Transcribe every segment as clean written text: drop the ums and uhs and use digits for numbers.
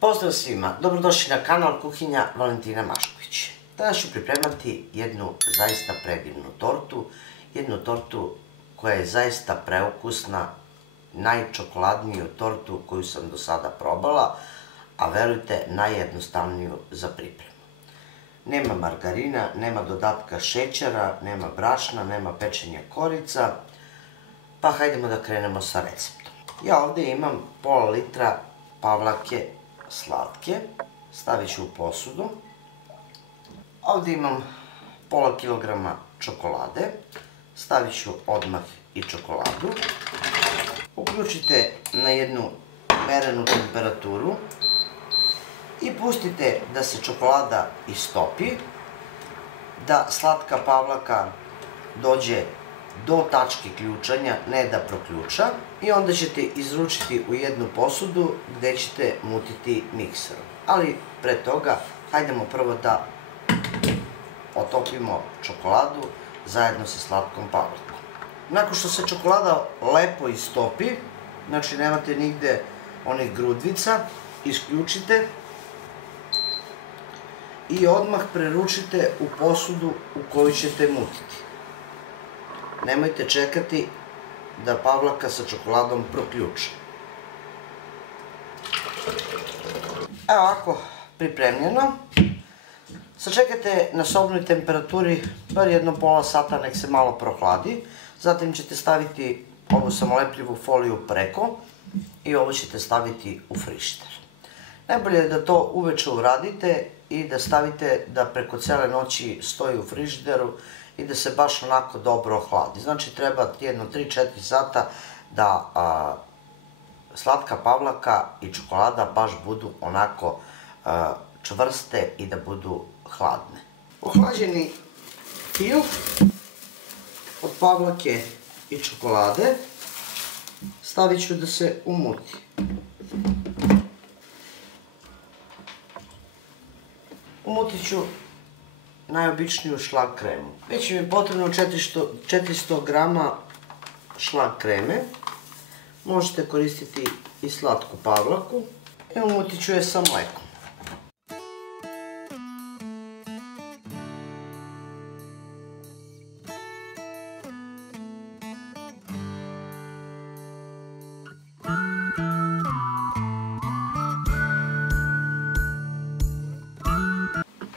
Pozdrav svima, dobrodošli na kanal Kuhinja Valentina Mašković. Danas ću pripremati jednu zaista predivnu tortu, jednu tortu koja je zaista preukusna, najčokoladniju tortu koju sam do sada probala, a verujte, najjednostavniju za pripremu. Nema margarina, nema dodatka šećera, nema brašna, nema pečenja korica, pa hajdemo da krenemo sa receptom. Ja ovdje imam pola litra pavlake slatke, stavit ću u posudu. Ovdje imam pola kilograma čokolade, stavit ću odmah i čokoladu. Uključite na jednu merenu temperaturu i pustite da se čokolada istopi, da slatka pavlaka dođe do tačke ključanja, ne da proključa, i onda ćete izručiti u jednu posudu gdje ćete mutiti mikserom. Ali pre toga, hajdemo prvo da otopimo čokoladu zajedno sa slatkom pavlakom. Nakon što se čokolada lepo istopi, znači nemate nigde onih grudvica, isključite i odmah preručite u posudu u koju ćete mutiti. Nemojte čekati da pavlaka sa čokoladom proključi. Evo ovako pripremljeno. Sačekajte na sobnoj temperaturi bar jedno pola sata, nek se malo prohladi. Zatim ćete staviti ovu samolepljivu foliju preko i ovo ćete staviti u frižider. Najbolje je da to uveče uradite i da stavite da preko cele noći stoji u frižideru i da se baš onako dobro ohladi. Znači treba jedno 3-4 sata da slatka pavlaka i čokolada baš budu onako čvrste i da budu hladne. Ohlađeni pil od pavlake i čokolade stavit ću da se umuti. Umutit ću najobičniju šlag kremu. Već mi je potrebno 400 grama šlag kreme. Možete koristiti i slatku pavlaku. I umutit ću je sa mlekom.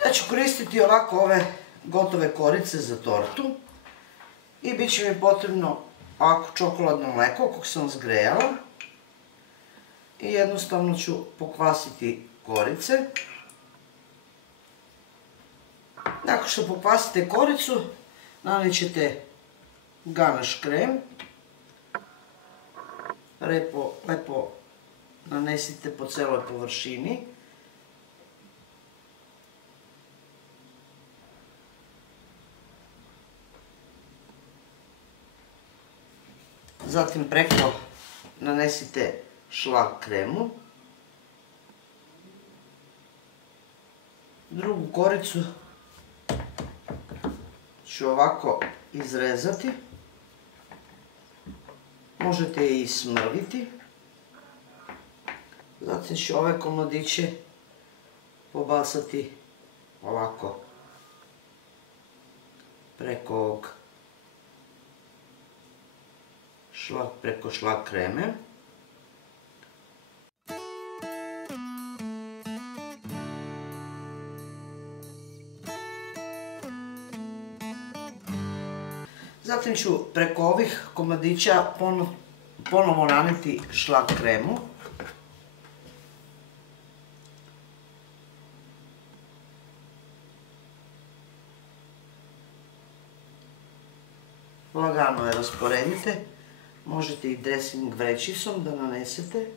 Ja ću koristiti ovako ove gotove korice za tortu i bit će mi potrebno ovako čokoladno mleko kog sam zgrejala i jednostavno ću pokvasiti korice. Nakon što pokvasite koricu, nanićete ganaš krem, lepo nanesite po celoj površini. Zatim preko nanesite šlag kremu. Drugu koricu ću ovako izrezati. Možete je i smrviti. Zatim ću ove komadiće pobacati ovako preko šlag kreme. Zatim ću preko ovih komadića ponovo naneti šlag kremu. Lagano je rasporedite. Možete i dressing vrećicom da nanesete.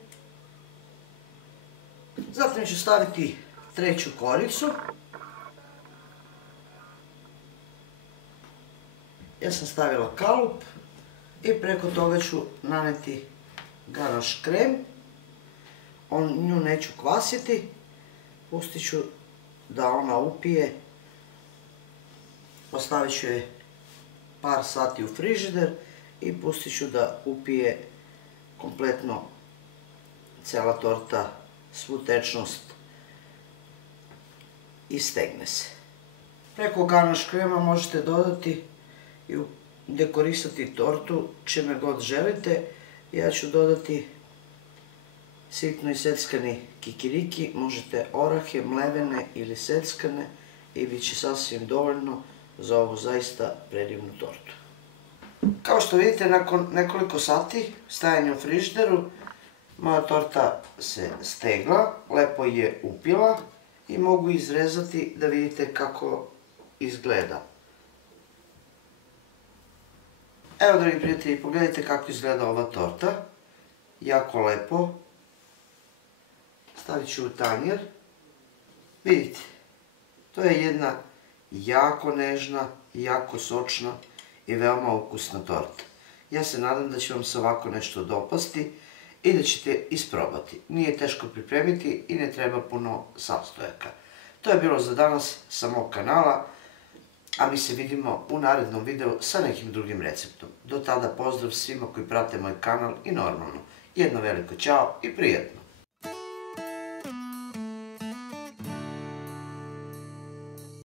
Zatim ću staviti treću koricu. Ja sam stavila kalup i preko toga ću naneti ganaš krem. Nju neću kvasiti. Pustit ću da ona upije. Ostavit ću je par sati u frižider i pustit ću da upije kompletno cela torta svu tečnost i stegne se. Preko ganaš krema možete dodati i dekorisati tortu čime god želite. Ja ću dodati sitno iseckani kikiriki, možete orahe, mlevene ili seckane i bit će sasvim dovoljno za ovu zaista predivnu tortu. Kao što vidite, nakon nekoliko sati stajanja u frižideru, moja torta se stegla, lepo je upila i mogu izrezati da vidite kako izgleda. Evo, dragi prijatelji, pogledajte kako izgleda ova torta. Jako lepo. Stavit ću u tanjer. Vidite, to je jedna jako nežna, jako sočna i veoma ukusna torta. Ja se nadam da će vam se ovako nešto dopasti i da ćete isprobati. Nije teško pripremiti i ne treba puno sastojaka. To je bilo za danas sa mog kanala, a mi se vidimo u narednom videu sa nekim drugim receptom. Do tada pozdrav svima koji prate moj kanal i normalno, jedno veliko ćao i prijatno!